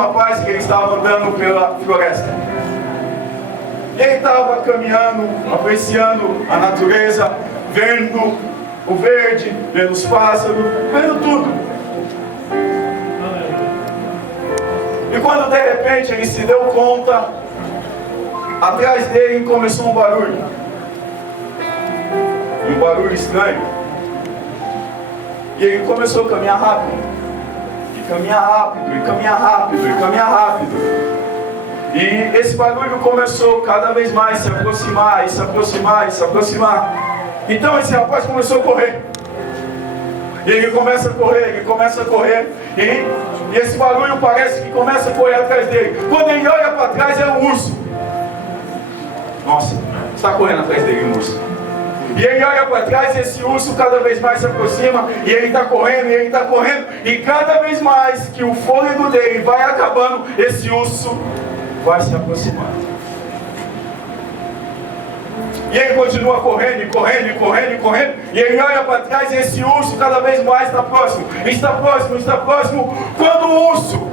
rapaz que ele estava andando pela floresta. E ele estava caminhando, apreciando a natureza, vendo o verde, vendo os pássaros, vendo tudo. E quando de repente ele se deu conta, atrás dele começou um barulho. Um barulho estranho. E ele começou a caminhar rápido. E caminhar rápido, e caminhar rápido, e caminhar rápido. E esse barulho começou cada vez mais a se aproximar, e se aproximar, e se aproximar. Então esse rapaz começou a correr. E ele começa a correr, ele começa a correr. E esse barulho parece que começa a correr atrás dele. Quando ele olha para trás, é um urso. Nossa, está correndo atrás dele um urso. E ele olha para trás, e esse urso cada vez mais se aproxima. E ele está correndo, e ele está correndo. E cada vez mais que o fôlego dele vai acabando, esse urso vai se aproximando. E ele continua correndo, e correndo, e correndo, e correndo. E ele olha para trás, e esse urso cada vez mais está próximo. Está próximo, está próximo. Quando o urso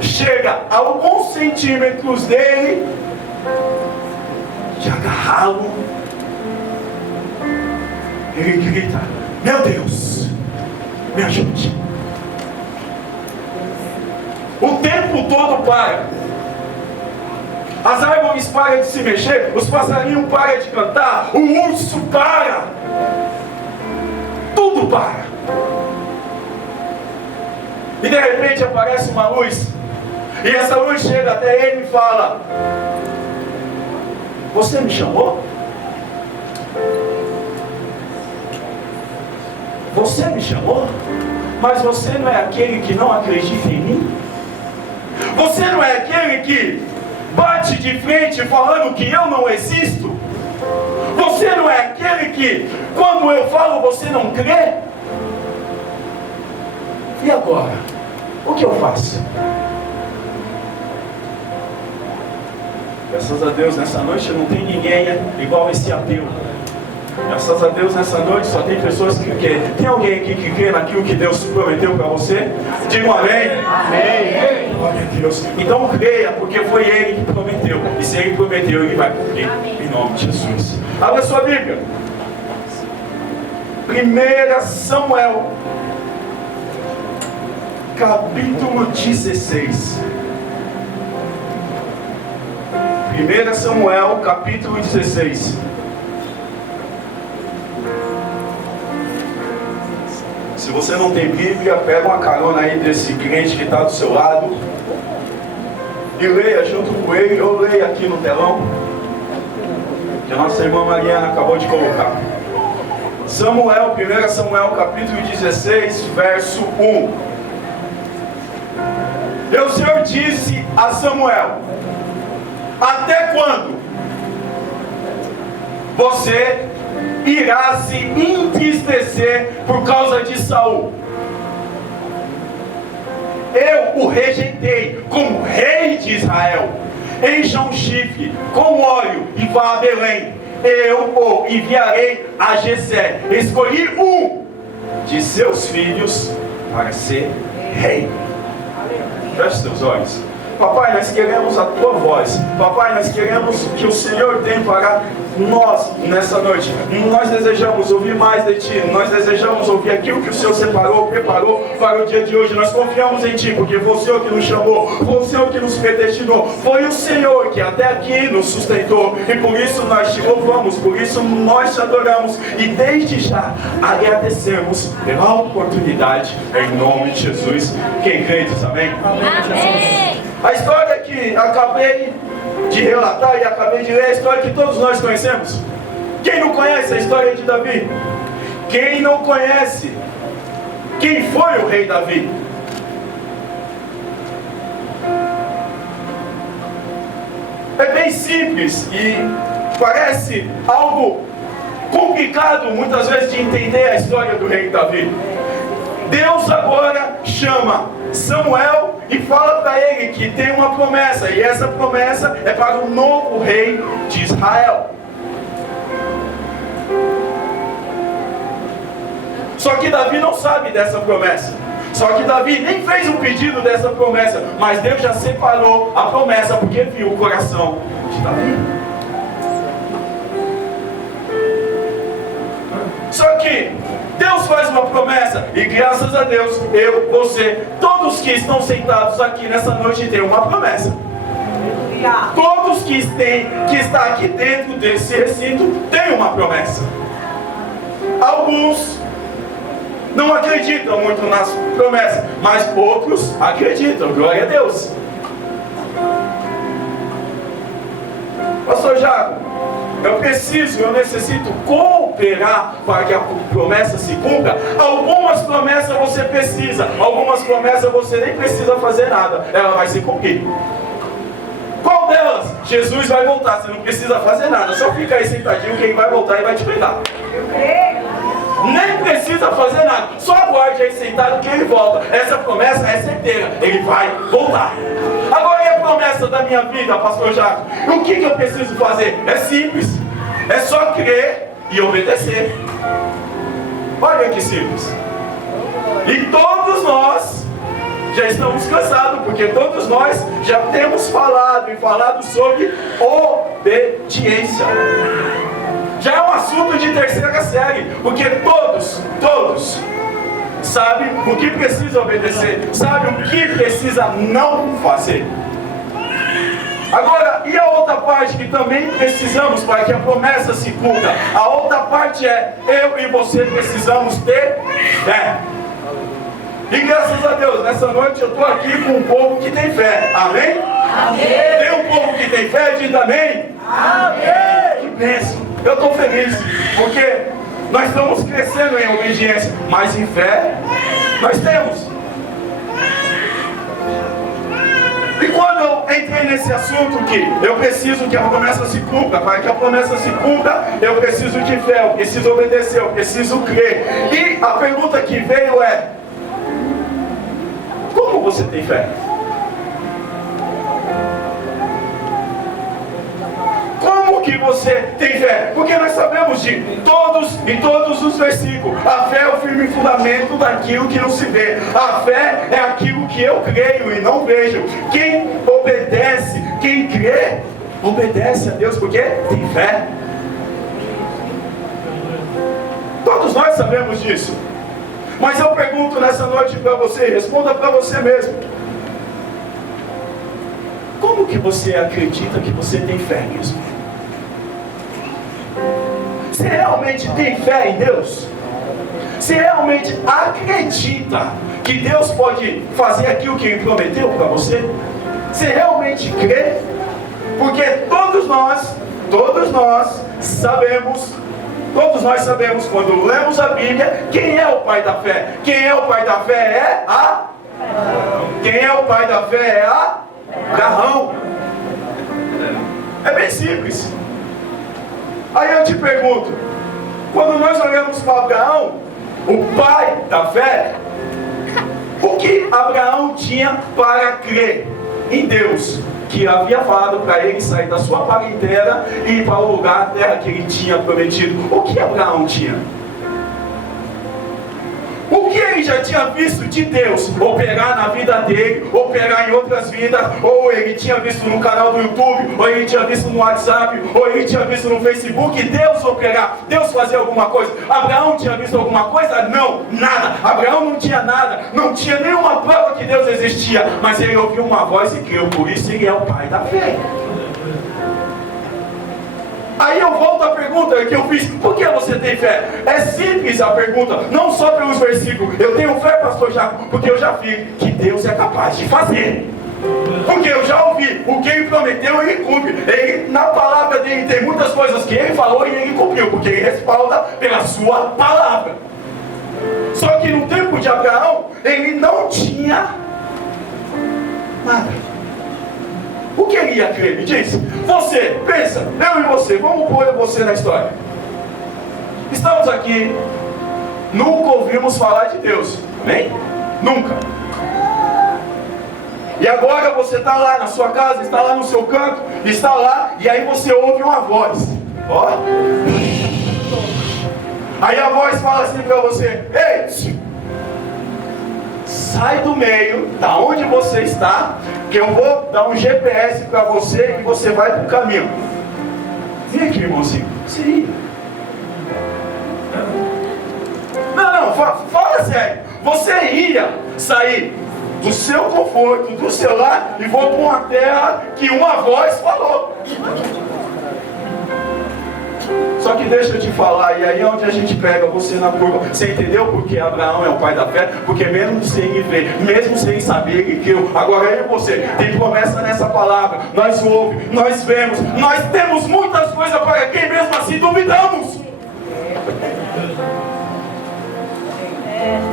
chega a alguns centímetros dele, de agarrá-lo, ele grita: meu Deus, me ajude. O tempo todo para. As árvores param de se mexer, os passarinhos param de cantar, o urso para. Tudo para. E de repente aparece uma luz. E essa luz chega até ele e fala: você me chamou? Você me chamou? Mas você não é aquele que não acredita em mim? Você não é aquele que bate de frente falando que eu não existo? Você não é aquele que, quando eu falo, você não crê? E agora? O que eu faço? Graças a Deus, nessa noite não tem ninguém igual esse ateu. Graças a Deus, nessa noite só tem pessoas que querem. Tem alguém aqui que crê naquilo que Deus prometeu para você? Diga um amém. Amém. Glória a Deus. Então creia, porque foi Ele que prometeu. E se Ele prometeu, Ele vai cumprir. Em nome de Jesus. Abra sua Bíblia. 1 Samuel, capítulo 16. 1 Samuel, capítulo 16. Se você não tem Bíblia, pega uma carona aí desse crente que está do seu lado e leia junto com ele, ou leia aqui no telão, que a nossa irmã Mariana acabou de colocar. 1 Samuel capítulo 16, verso 1. E o Senhor disse a Samuel: até quando você irá se entristecer por causa de Saul? Eu o rejeitei como rei de Israel. Encha um chifre com óleo e vá a Belém. Eu o enviarei a Jessé. Escolhi um de seus filhos para ser rei. Feche seus olhos. Papai, nós queremos a tua voz. Papai, nós queremos que o Senhor tem para nós nessa noite. Nós desejamos ouvir mais de ti. Nós desejamos ouvir aquilo que o Senhor separou, preparou para o dia de hoje. Nós confiamos em ti, porque foi o Senhor que nos chamou, foi o Senhor que nos predestinou, foi o Senhor que até aqui nos sustentou. E por isso nós te louvamos, por isso nós te adoramos. E desde já agradecemos pela oportunidade, em nome de Jesus. Quem crê diz amém? Amém. A história que acabei de relatar e acabei de ler é a história que todos nós conhecemos. Quem não conhece a história de Davi? Quem não conhece quem foi o rei Davi? É bem simples e parece algo complicado muitas vezes de entender a história do rei Davi. Deus agora chama Samuel e fala para ele que tem uma promessa, e essa promessa é para o novo rei de Israel. Só que Davi não sabe dessa promessa. Só que Davi nem fez um pedido dessa promessa, mas Deus já separou a promessa porque viu o coração de Davi. Só que Deus faz uma promessa e graças a Deus, eu, você, todos que estão sentados aqui nessa noite têm uma promessa. Todos que estão aqui dentro desse recinto têm uma promessa. Alguns não acreditam muito nas promessas, mas outros acreditam, glória a Deus. Pastor Jaco, eu necessito cooperar para que a promessa se cumpra. Algumas promessas você precisa, algumas promessas você nem precisa fazer nada, ela vai se cumprir. Qual delas? Jesus vai voltar, você não precisa fazer nada, só fica aí sentadinho que ele vai voltar e vai te pegar. Nem precisa fazer nada, só aguarde aí sentado que ele volta. Essa promessa é certeira, ele vai voltar. Agora e a promessa da minha vida, pastor Jaco? O que eu preciso fazer? É simples, é só crer e obedecer. Olha que simples. E todos nós já estamos cansados, porque todos nós já temos falado sobre obediência. Já é um assunto de terceira série, porque todos sabem o que precisa obedecer, sabem o que precisa não fazer. Agora, e a outra parte que também precisamos para que a promessa se cumpra? A outra parte é, eu e você precisamos ter fé. E graças a Deus, nessa noite eu estou aqui com um povo que tem fé. Amém? Amém. Tem um povo que tem fé, diz amém? Amém. Que bênção. Eu estou feliz, porque nós estamos crescendo em obediência, mas em fé nós temos. E quando eu entrei nesse assunto que eu preciso que a promessa se cumpra, para que a promessa se cumpra, eu preciso de fé, eu preciso obedecer, eu preciso crer. E a pergunta que veio é, como você tem fé? Como que você tem fé? Porque nós sabemos de todos os versículos. A fé é o firme fundamento daquilo que não se vê. A fé é aquilo que eu creio e não vejo. Quem obedece, quem crê, obedece a Deus porque tem fé. Todos nós sabemos disso. Mas eu pergunto nessa noite para você, responda para você mesmo. Como que você acredita que você tem fé mesmo? Você realmente tem fé em Deus? Você realmente acredita que Deus pode fazer aquilo que Ele prometeu para você? Você realmente crê? Porque todos nós sabemos quando lemos a Bíblia, quem é o pai da fé? Quem é o pai da fé é Quem é o pai da fé é Abraão. É bem simples. Aí eu te pergunto, quando nós olhamos para Abraão, o pai da fé, o que Abraão tinha para crer em Deus, que havia falado para ele sair da sua parentela e ir para o lugar, a terra que ele tinha prometido? O que Abraão tinha? O que ele já tinha visto de Deus operar na vida dele, operar em outras vidas, ou ele tinha visto no canal do YouTube, ou ele tinha visto no WhatsApp, ou ele tinha visto no Facebook, Deus operar, Deus fazer alguma coisa. Abraão tinha visto alguma coisa? Não, nada. Abraão não tinha nada, não tinha nenhuma prova que Deus existia, mas ele ouviu uma voz e creu, por isso ele é o pai da fé. Aí eu volto à pergunta que eu fiz, por que você tem fé? É simples a pergunta, não só pelos versículos. Eu tenho fé, pastor Jaco, porque eu já vi que Deus é capaz de fazer. Porque eu já ouvi, o que Ele prometeu, Ele cumpre. Ele, na palavra dele tem muitas coisas que Ele falou e Ele cumpriu, porque Ele respalda pela sua palavra. Só que no tempo de Abraão, ele não tinha nada. O que ele ia crer? Me diz. Você, pensa, eu e você, vamos pôr você na história. Estamos aqui, nunca ouvimos falar de Deus, amém? Nunca. E agora você está lá na sua casa, está lá no seu canto, está lá, e aí você ouve uma voz. Ó. Aí a voz fala assim para você: ei, sai do meio, da onde você está, que eu vou dar um GPS para você e você vai para o caminho. Vem aqui, irmãozinho. Sim. Não, fala sério. Você ia sair do seu conforto, do seu lar, e vou para uma terra que uma voz falou. Só que deixa eu te falar, e aí é onde a gente pega você na curva. Você entendeu porque Abraão é o pai da fé? Porque mesmo sem ver, mesmo sem saber, ele creu. Agora eu e você, tem promessa nessa palavra. Nós ouvimos, nós vemos, nós temos muitas coisas para quem mesmo assim duvidamos.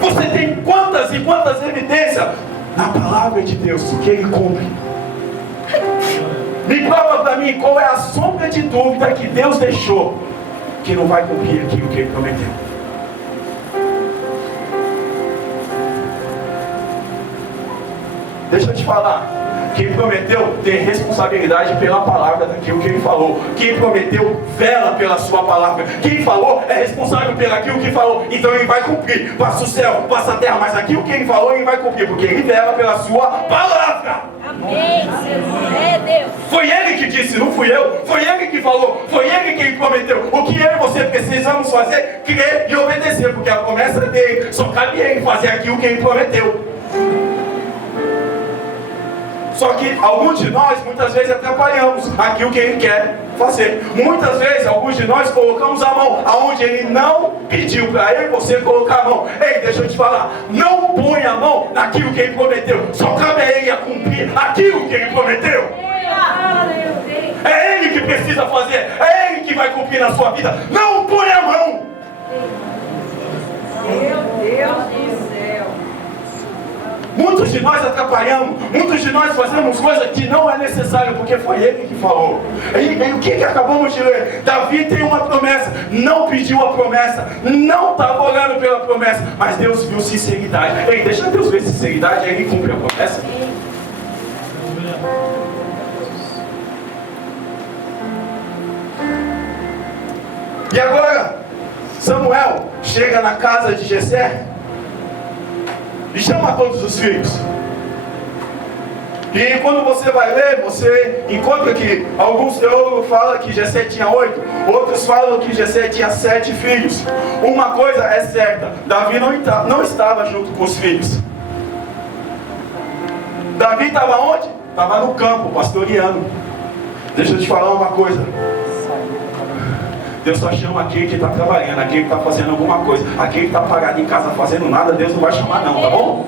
Você tem quantas e quantas evidências na palavra de Deus que ele cumpre. Me prova para mim qual é a sombra de dúvida que Deus deixou que não vai cumprir aquilo que ele prometeu. Deixa eu te falar. Quem prometeu tem responsabilidade pela palavra daquilo que ele falou. Quem prometeu vela pela sua palavra. Quem falou é responsável pelo aquilo que falou. Então ele vai cumprir. Passa o céu, passa a terra, mas aquilo que ele falou ele vai cumprir, porque ele vela pela sua palavra. Amém. É Deus. Foi ele que disse, não fui eu. Foi ele que falou, foi ele que prometeu. O que eu e você precisamos fazer? Crer e obedecer, porque a promessa dele só cabe ele fazer aquilo que ele prometeu. Só que alguns de nós, muitas vezes, atrapalhamos aquilo que ele quer fazer. Muitas vezes, alguns de nós colocamos a mão aonde ele não pediu para eu e você colocar a mão. Ei, deixa eu te falar, não põe a mão naquilo que ele prometeu. Só cabe a ele a cumprir aquilo que ele prometeu. É ele que precisa fazer, é ele que vai cumprir na sua vida. Não põe a mão. Meu Deus do céu. Muitos de nós atrapalhamos, muitos de nós fazemos coisas que não é necessário, porque foi ele que falou. E o que acabamos de ler? Davi tem uma promessa, não pediu a promessa, não estava orando pela promessa, mas Deus viu sinceridade. Ei, deixa Deus ver sinceridade, aí ele cumpre a promessa. E agora, Samuel chega na casa de Jessé e chama todos os filhos. E quando você vai ler, você encontra que alguns teólogos falam que Jessé tinha 8, outros falam que Jessé tinha 7 filhos. Uma coisa é certa, Davi não estava junto com os filhos. Davi estava onde? Estava no campo, pastoreando. Deixa eu te falar uma coisa. Deus só chama aquele que está trabalhando, aquele que está fazendo alguma coisa. Aquele que está parado em casa fazendo nada, Deus não vai chamar não, tá bom?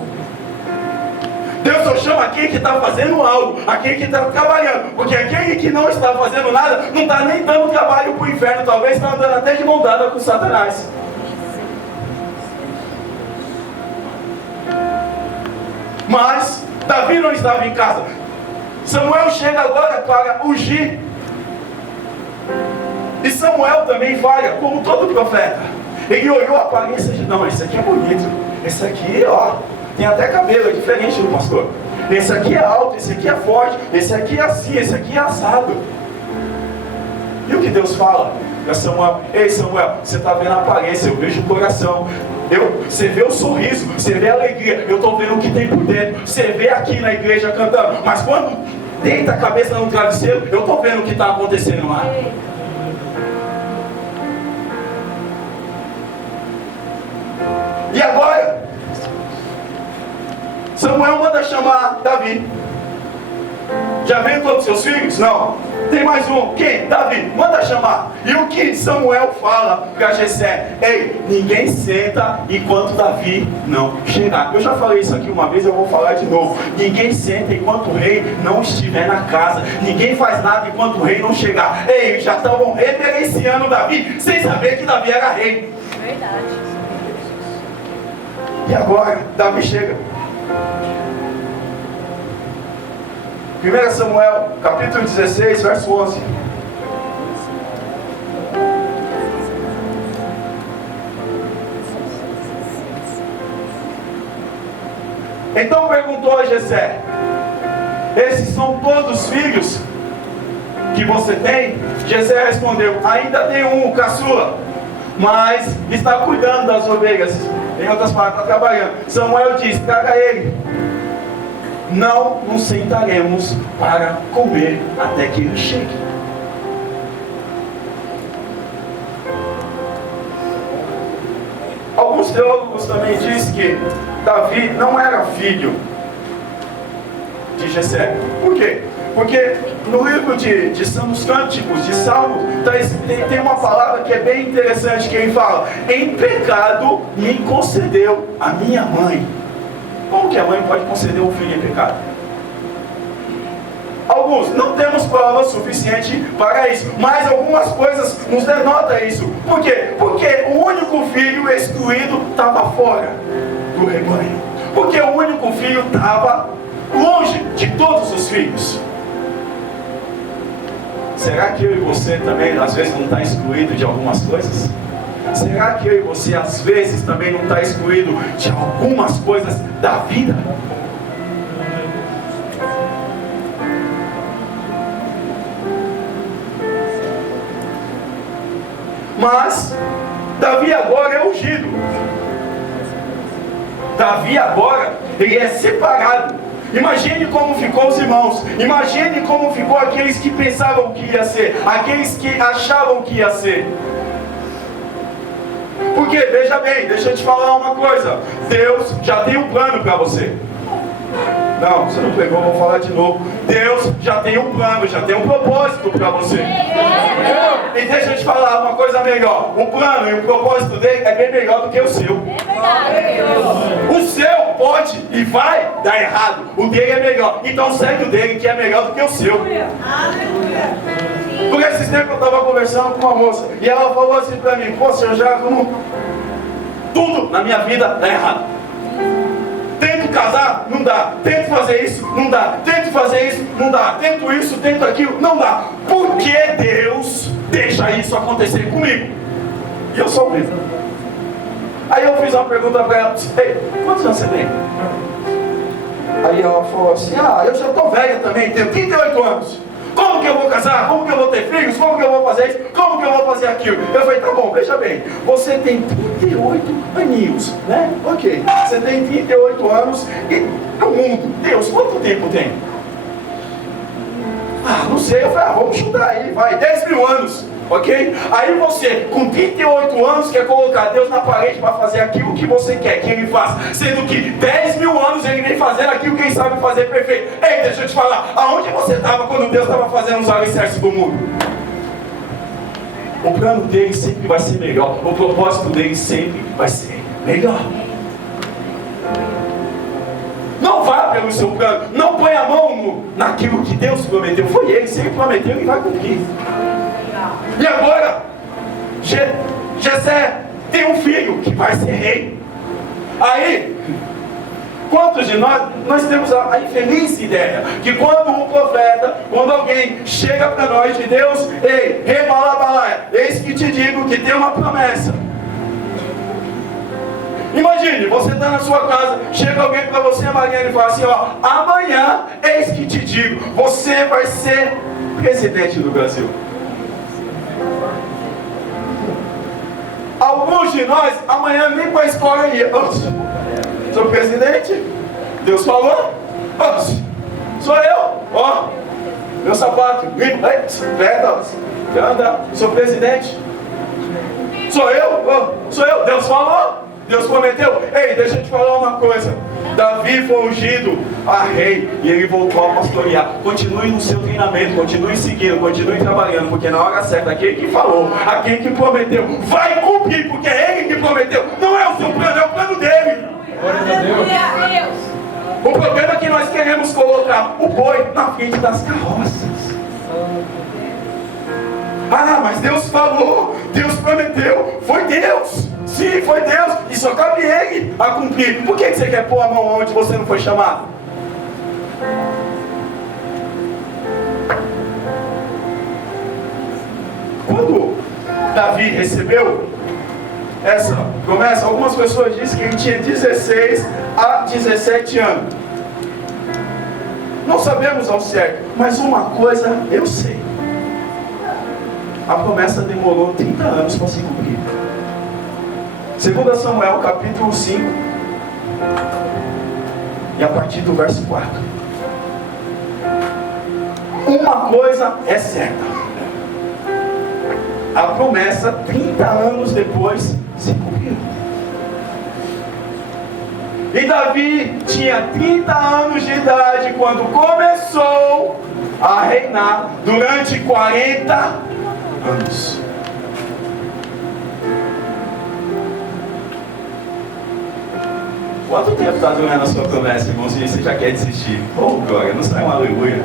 Deus só chama aquele que está fazendo algo, aquele que está trabalhando. Porque aquele que não está fazendo nada, não está nem dando trabalho para o inferno. Talvez está andando até de mão dada com Satanás. Mas Davi não estava em casa. Samuel chega agora para ungir. E Samuel também falha, como todo profeta. Ele olhou a aparência de, não, esse aqui é bonito. Esse aqui, ó, tem até cabelo, é diferente do pastor. Esse aqui é alto, esse aqui é forte, esse aqui é assim, esse aqui é assado. E o que Deus fala para Samuel? Ei Samuel, você está vendo a aparência, eu vejo o coração. Você vê o sorriso, você vê a alegria, eu estou vendo o que tem por dentro. Você vê aqui na igreja cantando, mas quando deita a cabeça no travesseiro, eu estou vendo o que está acontecendo lá. E agora, Samuel manda chamar Davi. Já veio todos os seus filhos? Não. Tem mais um. Quem? Davi. Manda chamar. E o que Samuel fala para Jessé? Ei, ninguém senta enquanto Davi não chegar. Eu já falei isso aqui uma vez, eu vou falar de novo. Ninguém senta enquanto o rei não estiver na casa. Ninguém faz nada enquanto o rei não chegar. Ei, já estavam reverenciando Davi, sem saber que Davi era rei. Verdade. E agora, Davi chega. 1 Samuel, capítulo 16, verso 11. Então perguntou a Jessé: esses são todos filhos que você tem? Jessé respondeu: ainda tem um, caçula. mas está cuidando das ovelhas. Em outras palavras, está trabalhando. Samuel diz: traga ele. Não nos sentaremos para comer até que ele chegue. Alguns teólogos também dizem que Davi não era filho de Jessé. Por quê? Porque no livro de Santos Cânticos, de Salmos, tem uma palavra que é bem interessante, que ele fala: em pecado me concedeu a minha mãe. Como que a mãe pode conceder um filho em pecado? Alguns, não temos prova suficiente para isso, mas algumas coisas nos denotam isso. Por quê? Porque o único filho excluído estava fora do rebanho. Porque o único filho estava longe de todos os filhos. Será que eu e você também às vezes não está excluído de algumas coisas? Será que eu e você às vezes também não está excluído de algumas coisas da vida? Mas Davi agora é ungido. Davi agora, ele é separado. Imagine como ficou os irmãos. Imagine como ficou aqueles que pensavam que ia ser, aqueles que achavam que ia ser. Porque, veja bem, deixa eu te falar uma coisa: Deus já tem um plano para você. Não, você não pegou, vou falar de novo. Deus já tem um plano, já tem um propósito para você. E deixa eu te falar uma coisa melhor: o plano e o propósito dele é bem melhor do que o seu. O seu pode e vai dar errado, o dele é melhor. Então segue o dele, que é melhor do que o seu. Por esses tempos eu estava conversando com uma moça e ela falou assim para mim: pô, senhor, já tudo na minha vida dá errado. Tento casar, não dá. Tento fazer isso, não dá. Tento fazer isso, não dá. Tento isso, tento aquilo, não dá. Por que Deus deixa isso acontecer comigo? E eu sou o mesmo. Aí eu fiz uma pergunta para ela: ei, quantos anos você tem? Aí ela falou assim: eu já estou velha também, tenho 38 anos. Como que eu vou casar? Como que eu vou ter filhos? Como que eu vou fazer isso? Como que eu vou fazer aquilo? Eu falei: tá bom, veja bem, você tem 38 aninhos, né? Ok, você tem 38 anos e no mundo, Deus, quanto tempo tem? Não sei. Eu falei: vamos chutar aí, vai, 10 mil anos, ok? Aí você, com 38 anos, quer colocar Deus na parede para fazer aquilo que você quer que Ele faça, sendo que 10 mil anos Ele vem fazendo aquilo que Ele sabe fazer perfeito. Ei, deixa eu te falar, aonde você estava quando Deus estava fazendo os alicerces do mundo? O plano dele sempre vai ser melhor, o propósito dele sempre vai ser melhor. Não vá pelo seu plano, não põe a mão naquilo que Deus prometeu. Foi Ele, se Ele prometeu, Ele vai cumprir. E agora, Jessé tem um filho que vai ser rei. Aí, quantos de nós temos a infeliz ideia que quando um profeta, quando alguém chega para nós de Deus: ei, rebalabalaia, eis que te digo que tem uma promessa. Imagine, você está na sua casa, chega alguém para você, Mariana, e fala assim: amanhã, eis que te digo, você vai ser presidente do Brasil. Alguns de nós, amanhã nem para a escola ia. Sou presidente? Deus falou? Sou eu? Meu sapato, anda, sou presidente. Sou eu, Deus falou? Deus prometeu? Ei, deixa eu te falar uma coisa: Davi foi ungido a rei e ele voltou a pastorear. Continue no seu treinamento, continue seguindo, continue trabalhando, porque na hora certa, aquele que falou, aquele que prometeu, vai cumprir, porque é ele que prometeu. Não é o seu plano, é o plano dele. O problema é que nós queremos colocar o boi na frente das carroças. Mas Deus falou, Deus prometeu, foi Deus. Sim, foi Deus, e só cabe Ele a cumprir. Por que você quer pôr a mão onde você não foi chamado? Quando Davi recebeu essa promessa, algumas pessoas dizem que ele tinha 16 a 17 anos. Não sabemos ao certo, mas uma coisa eu sei: a promessa demorou 30 anos para se cumprir. 2 Samuel capítulo 5, e a partir do verso 4. Uma coisa é certa: a promessa, 30 anos depois, se cumpriu. E Davi tinha 30 anos de idade quando começou a reinar durante 40 anos. Quanto tempo está durando a sua promessa, irmãozinho? Você já quer desistir? Oh, glória, não sai um aleluia.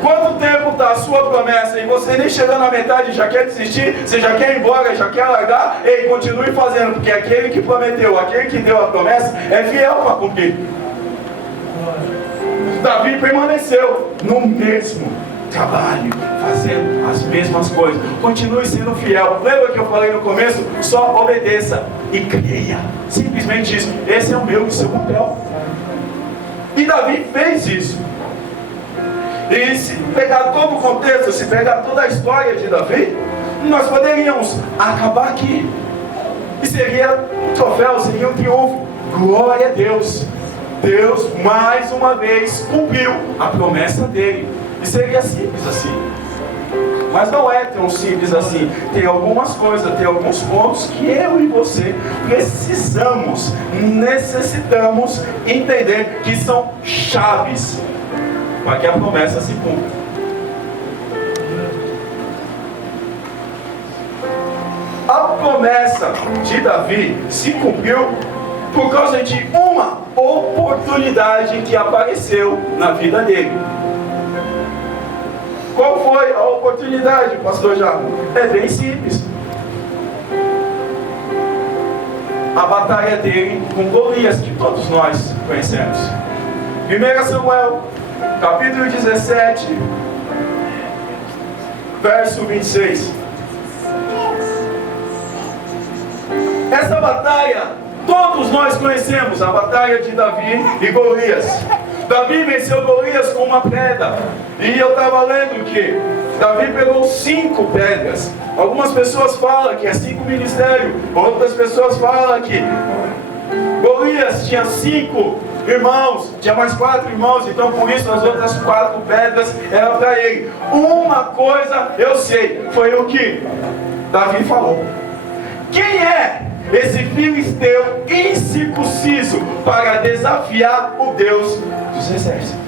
Quanto tempo está a sua promessa e você nem chegando na metade já quer desistir? Você já quer ir embora, já quer largar? Ei, continue fazendo, porque aquele que prometeu, aquele que deu a promessa, é fiel para cumprir. Davi permaneceu no mesmo trabalho, fazendo as mesmas coisas. Continue sendo fiel. Lembra que eu falei no começo? Só obedeça e creia. Simplesmente isso. Esse é o meu e o seu papel. E Davi fez isso. E se pegar todo o contexto, se pegar toda a história de Davi, nós poderíamos acabar aqui. E seria um troféu, seria um triunfo. Glória a Deus. Deus mais uma vez cumpriu a promessa dele. E seria simples assim. Mas não é tão simples assim. Tem algumas coisas, tem alguns pontos que eu e você necessitamos entender que são chaves para que a promessa se cumpra. A promessa de Davi se cumpriu por causa de uma oportunidade que apareceu na vida dele. Qual foi a oportunidade, pastor Jaco? É bem simples. A batalha dele com Golias, que todos nós conhecemos. 1 Samuel, capítulo 17, verso 26. Essa batalha, todos nós conhecemos, a batalha de Davi e Golias. Davi venceu Golias com uma pedra. E eu estava lendo que Davi pegou 5 pedras. Algumas pessoas falam que é 5 ministérios. Outras pessoas falam que Golias tinha 5 irmãos, tinha mais 4 irmãos, então por isso as outras 4 pedras eram para ele. Uma coisa eu sei, foi o que Davi falou: quem é esse filisteu incircunciso para desafiar o Deus dos exércitos?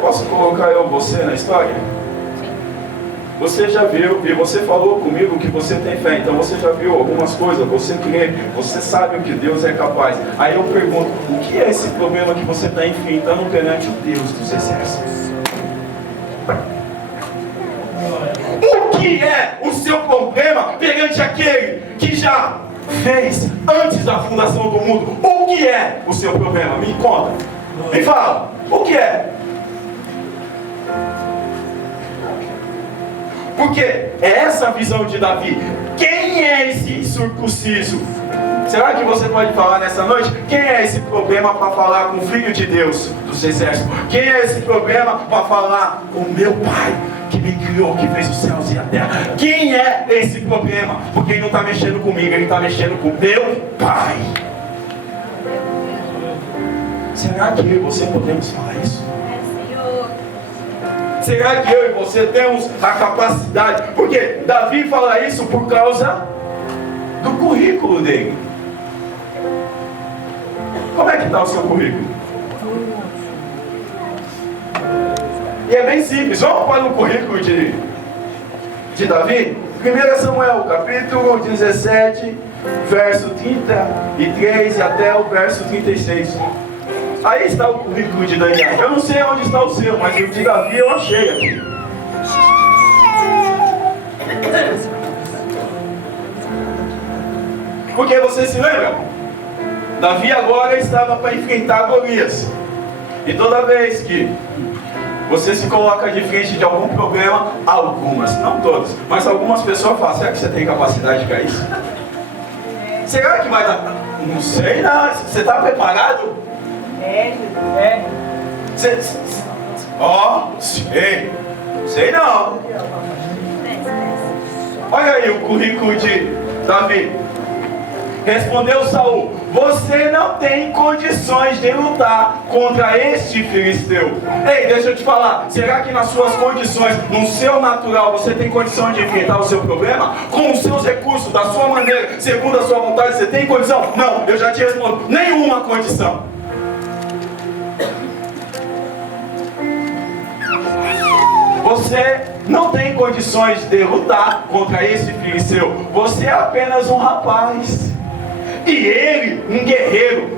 Posso colocar você na história? Sim. Você já viu, e você falou comigo que você tem fé, então você já viu algumas coisas, você crê, você sabe o que Deus é capaz. Aí eu pergunto, o que é esse problema que você está enfrentando perante o Deus dos exércitos? O que é o seu problema perante aquele que já fez antes da fundação do mundo? O que é o seu problema? Me conta, me fala, o que é? Porque é essa a visão de Davi. Quem é esse incircunciso? Será que você pode falar nessa noite? Quem é esse problema para falar com o Filho de Deus dos exércitos? Quem é esse problema para falar com o meu Pai, que me criou, que fez os céus e a terra? Quem é esse problema? Porque ele não está mexendo comigo, ele está mexendo com o meu Pai. Será que eu e você podemos falar isso? Será que eu e você temos a capacidade? Porque Davi fala isso por causa do currículo dele. Como é que está o seu currículo? E é bem simples. Vamos para o currículo de Davi? 1 Samuel, capítulo 17, verso 33 até o verso 36. Aí está o currículo de Daniel. Eu não sei onde está o seu, mas o de Davi eu achei aqui. Porque você se lembra? Davi agora estava para enfrentar Golias. E toda vez que você se coloca de frente de algum problema, algumas, não todas, mas algumas pessoas falam: será que você tem capacidade para isso? Será que vai dar? Não sei não. Você está preparado? Sei não. Olha aí o currículo de Davi. Respondeu Saul: você não tem condições de lutar contra este filisteu. Ei, deixa eu te falar, será que nas suas condições, no seu natural, você tem condição de enfrentar o seu problema? Com os seus recursos, da sua maneira, segundo a sua vontade, você tem condição? Não, eu já te respondo, nenhuma condição. Você não tem condições de lutar contra esse filisteu. Você é apenas um rapaz. E ele, um guerreiro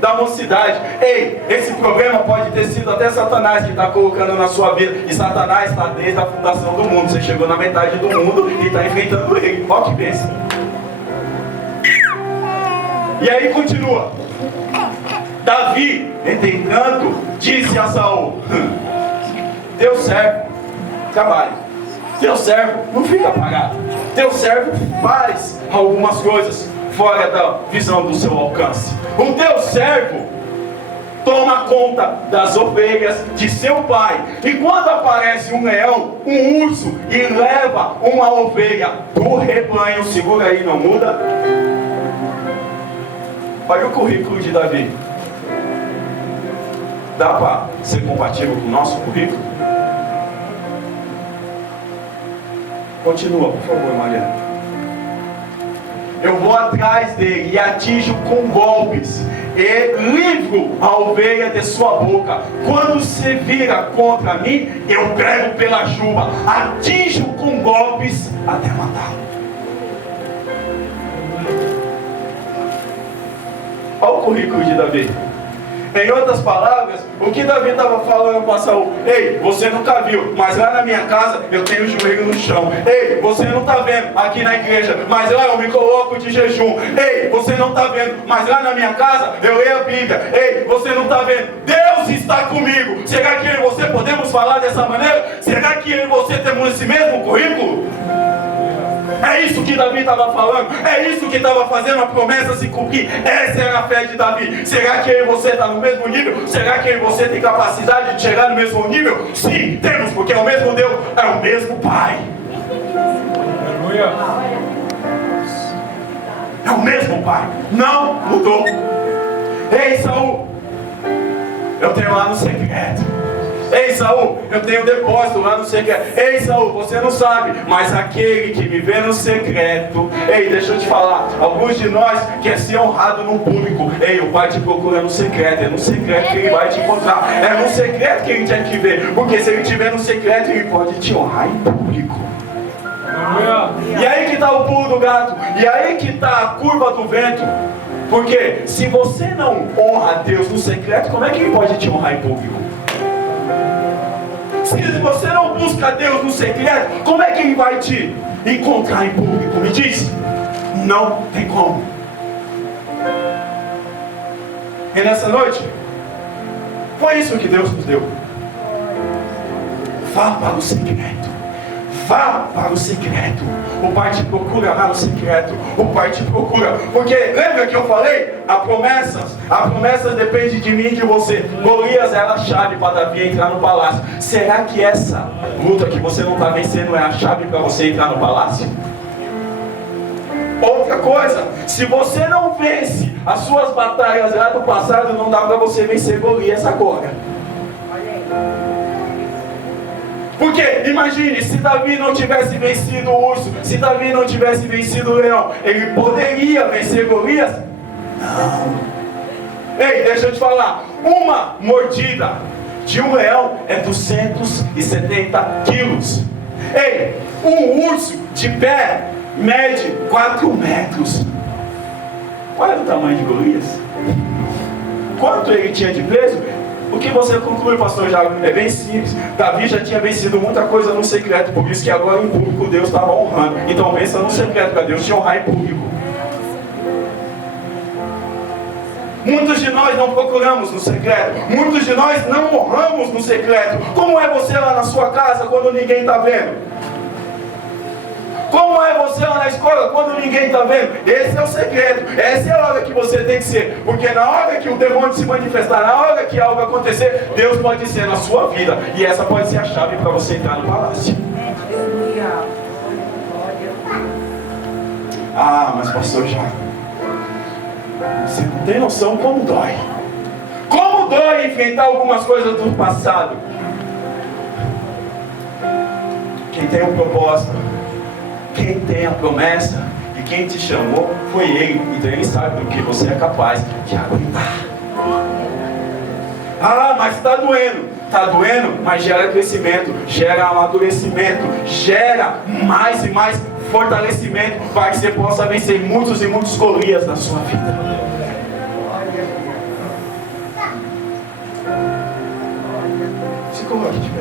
da mocidade. Ei, esse problema pode ter sido até Satanás que está colocando na sua vida. E Satanás está desde a fundação do mundo. Você chegou na metade do mundo e está enfrentando ele. Olha que bênção. E aí continua. Davi, entretanto, disse a Saul: teu servo trabalha. Teu servo não fica parado. Teu servo faz algumas coisas fora da visão do seu alcance. O teu servo toma conta das ovelhas de seu pai. E quando aparece um leão, um urso, e leva uma ovelha do rebanho, segura aí, não muda. Olha o currículo de Davi. Dá para ser compatível com o nosso currículo? Continua, por favor, Mariana. Eu vou atrás dele e atinjo com golpes e livro a ovelha de sua boca. Quando se vira contra mim, eu pego pela juba, atinjo com golpes até matá-lo. Olha o currículo de Davi. Em outras palavras, o que Davi estava falando para Saul: ei, você nunca viu, mas lá na minha casa eu tenho o joelho no chão. Ei, você não está vendo aqui na igreja, mas lá eu me coloco de jejum. Ei, você não está vendo, mas lá na minha casa eu leio a Bíblia. Ei, você não está vendo, Deus está comigo. Será que eu e você podemos falar dessa maneira? Será que eu e você temos esse mesmo currículo? É isso que Davi estava falando. É isso que estava fazendo a promessa se cumprir. Essa era a fé de Davi. Será que eu e você está no mesmo nível? Será que eu e você tem capacidade de chegar no mesmo nível? Sim, temos, porque é o mesmo Deus, é o mesmo Pai. Aleluia. É o mesmo Pai. Não mudou. Ei, Saul, eu tenho lá no secreto. Ei, Saul, eu tenho um depósito lá no secreto. Ei, Saul, você não sabe, mas aquele que me vê no secreto. Ei, deixa eu te falar, alguns de nós quer ser honrado no público. Ei, o Pai te procura no secreto. É no secreto que Ele vai te encontrar. É no secreto que Ele tem que ver. Porque se Ele te ver no secreto, Ele pode te honrar em público. E aí que está o pulo do gato. E aí que está a curva do vento. Porque se você não honra a Deus no secreto, como é que Ele pode te honrar em público? Se você não busca Deus no secreto, como é que Ele vai te encontrar em público? Me diz. Não tem como. E nessa noite, foi isso que Deus nos deu. Vá para o secreto. Vá para o secreto. O Pai te procura lá no secreto. O Pai te procura. Porque lembra que eu falei? A promessa depende de mim e de você. Golias era a chave para Davi entrar no palácio. Será que essa luta que você não está vencendo é a chave para você entrar no palácio? Outra coisa, se você não vence as suas batalhas lá do passado, não dá para você vencer Golias agora. Porque, imagine, se Davi não tivesse vencido o urso, se Davi não tivesse vencido o leão, ele poderia vencer Golias? Não. Ei, deixa eu te falar, uma mordida de um leão é 270 quilos. Ei, um urso de pé mede 4 metros. Qual era o tamanho de Golias? Quanto ele tinha de peso? O que você conclui, pastor Jago? É bem simples. Davi já tinha vencido muita coisa no secreto, por isso que agora em público Deus estava honrando. Então vença no secreto, para Deus te honrar em público. Muitos de nós não procuramos no secreto. Muitos de nós não honramos no secreto. Como é você lá na sua casa quando ninguém está vendo? Como é você lá na escola quando ninguém está vendo? Esse é o segredo. Essa é a hora que você tem que ser. Porque na hora que o demônio se manifestar, na hora que algo acontecer, Deus pode ser na sua vida. E essa pode ser a chave para você entrar no palácio. Ah, mas pastor Jairo, você não tem noção como dói. Como dói enfrentar algumas coisas do passado. Quem tem um propósito, quem tem a promessa e quem te chamou foi Ele. Então Ele sabe do que você é capaz de aguentar. Ah, mas está doendo. Está doendo, mas gera crescimento, gera amadurecimento, gera mais e mais fortalecimento para que você possa vencer muitos e muitos Golias na sua vida. Se coloque.